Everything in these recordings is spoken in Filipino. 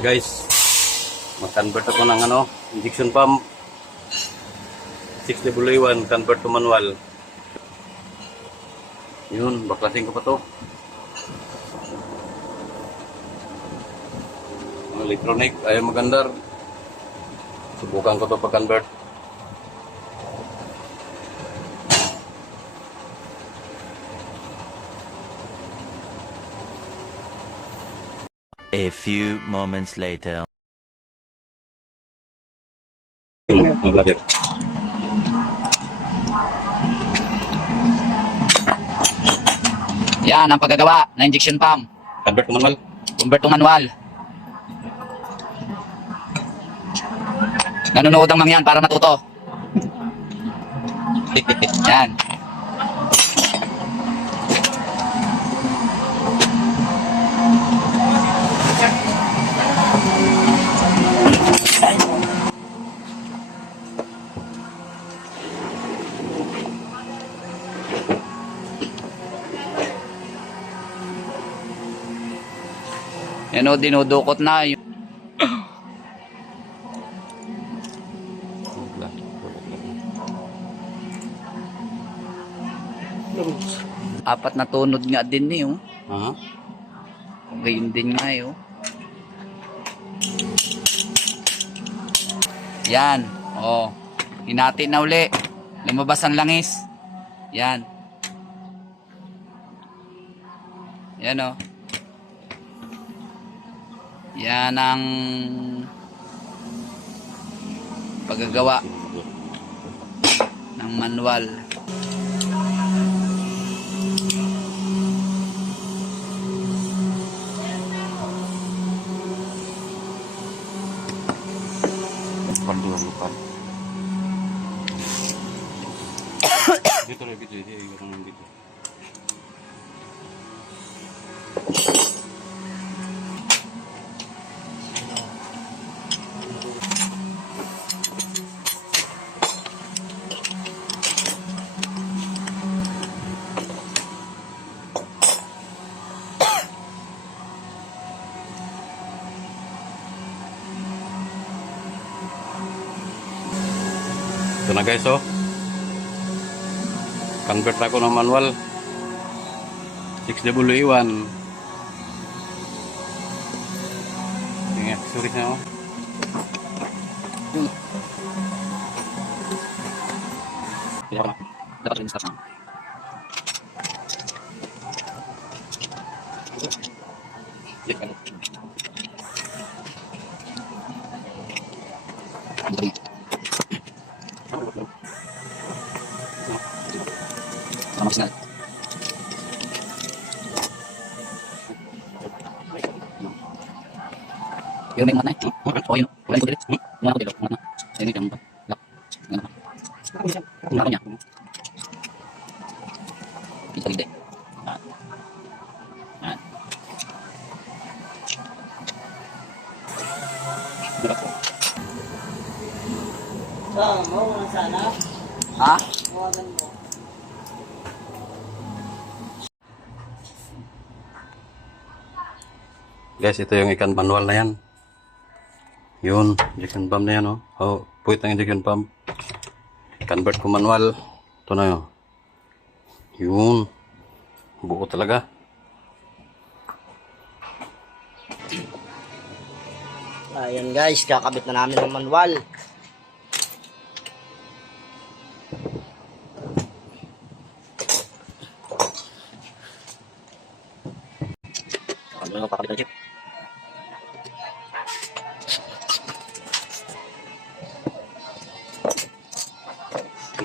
Guys, mag-convert ako ng injection pump 6W1 convert to manual. Yun, baklasin ko pa to. Electronic, ayaw magandar. Subukan ko to pag-convert. A few moments later. Yan ang paggagawa ng injection pump. Convert to manual. Convert to manual. Nanonood ang mga yan para matuto. Yan. Yan o, dinudukot na. Apat na tunod nga din eh. Oh. Gayon din nga eh. Oh. Yan. Oh. Hinati na uli. Lumabas ang langis. Yan. Yan oh. Yan ang paggagawa ng manual. Lupan. Dito rin, dito. Dito. Ito na guys, oh. Convert ako ng manual 6W1. Yung accessories na, oh. Dapat rin start na. Sama siya. Yung may mga na. Oh, yun. Wala ko dito. Wala ko dito. Wala na. Ini kan. Lak. Ngano. Ngano niya. Kita gede. Nah. Mau na sana. Ha? Mawagan mo. Guys, ito yung ikan manual na yan. Yun, injection pump na yan, oh. Oh, puwit ng injection pump. Convert ko manual. Ito na yun. Yun. Buo talaga. Ayan guys, kakabit na namin ng manual. Ano kakabit na chip?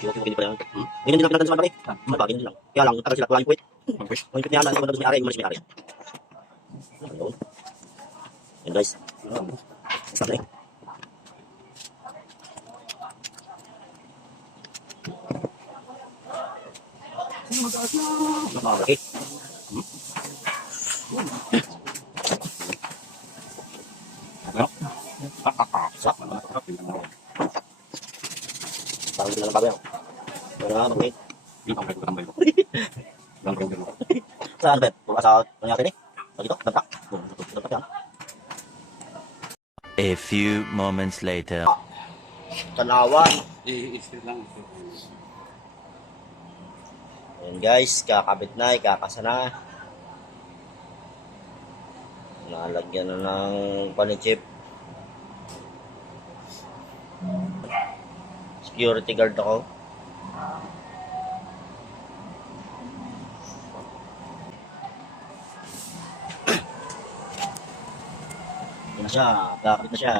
Hindi pa yan. Ganyan din lang pinagdan sa malaki. Ganyan din lang. Kaya lang, tagal sila. Wala yung puwit. Yung puwit niya, nandun sa may-ari. Umalis may-ari. Yan guys. Start na eh. Malaki. Parang hindi na lang bago yan. Pero mag-wait. Saan ba? Sa nangyari ni? Dito? Bantak? Bantak yan. few moments later. Tanawan. I-isip lang. Ayan guys, kakabit na, ikakasa na. Nalagyan na ng panichip. Security guard ako. Yan na siya, kakabit na siya.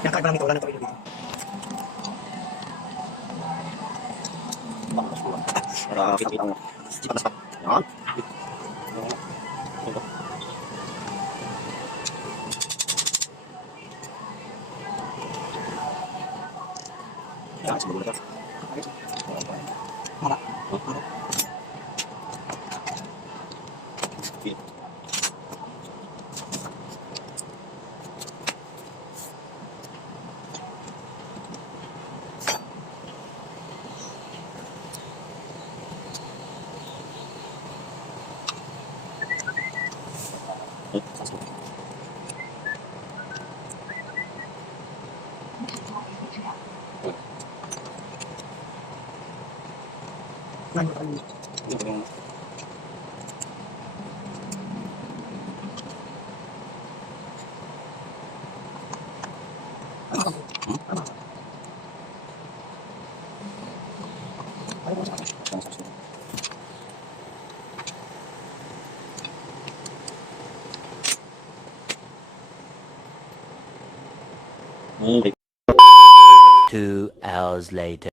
Nakakaiba namin ito, wala na ito dito. Para kita-kita mo. Sipat na sipat. Yan. Yan, siguro na ito. Mama. Ano pa yun? Okay. 2 hours later.